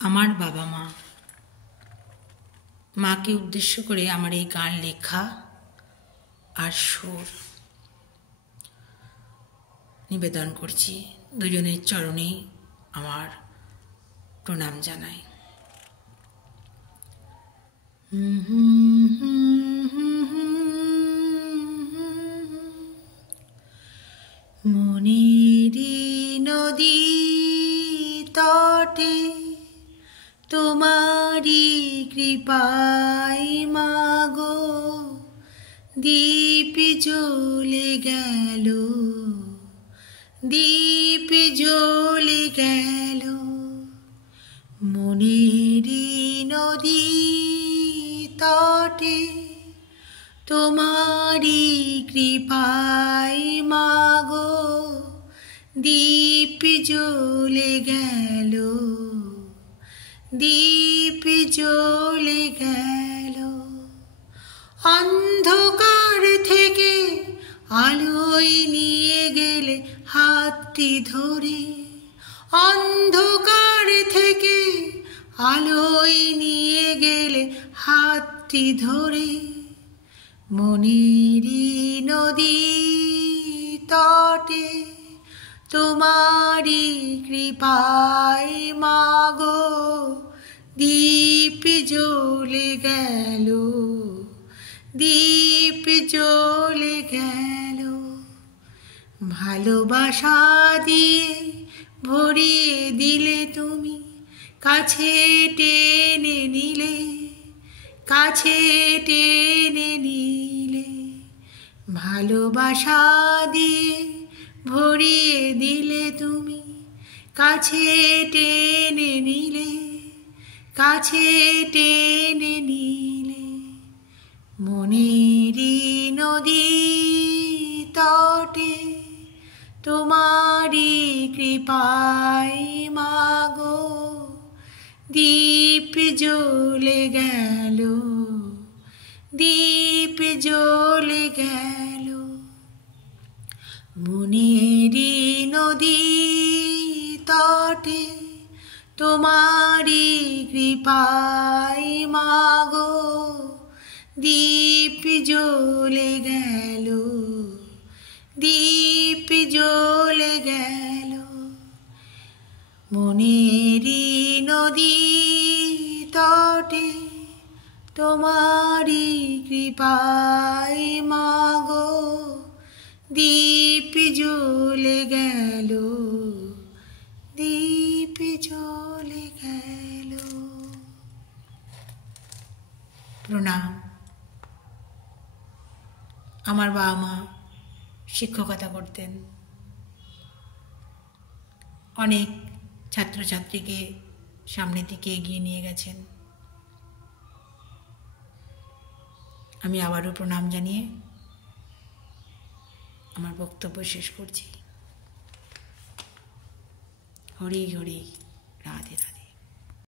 আমার বাবা মা, মাকে উদ্দেশ্য করে আমার এই গান লেখা আর সুর নিবেদন করছি। দুজনের চরণেই আমার প্রণাম জানাই। মনেরি নদী তটে তোমারি কৃপায় মাগো দীপ জ্বলে গেল, দীপ জ্বলে গেল। মনেরি নদী তটে তোমারি কৃপায় মাগো দীপ জ্বলে গেল, দীপ জ্বলে গেল। অন্ধকার থেকে আলোয় নিয়ে গেলে হাতটি ধরে, অন্ধকার থেকে আলোয় নিয়ে গেলে হাতটি ধরে। মনেরি নদী তটে তোমারি কৃপায় মাগো দীপ জ্বলে গেল, দীপ জ্বলে গেল। ভালোবাসা দিয়ে ভরিয়ে দিলে তুমি, কাছে টেনে নিলে, কাছে টেনে নিলে। ভালোবাসা দিয়ে ভরিয়ে দিলে তুমি, কাছে টেনে নিলে, কাছে টেনে নিলে। মনেরি নদী তটে তোমারি কৃপায় মাগো দীপ জ্বলে গেল, দীপ জ্বলে গেল। মনেরি নদী তটে তোমারি কৃপায় মাগো দীপ জ্বলে গেল, দীপ জ্বলে গেল। মনেরি নদী তটে তোমারি কৃপায় মাগো দীপ জ্বলে গেল, দীপ জ্বলে গেল। প্রণাম। আমার বাবা মা শিক্ষকতা করতেন, অনেক ছাত্রছাত্রীকে সামনের দিকে এগিয়ে নিয়ে গেছেন। আমি আবারও প্রণাম জানিয়ে আমার বক্তব্য শেষ করছি। হরি হরি, রাধে রাধে।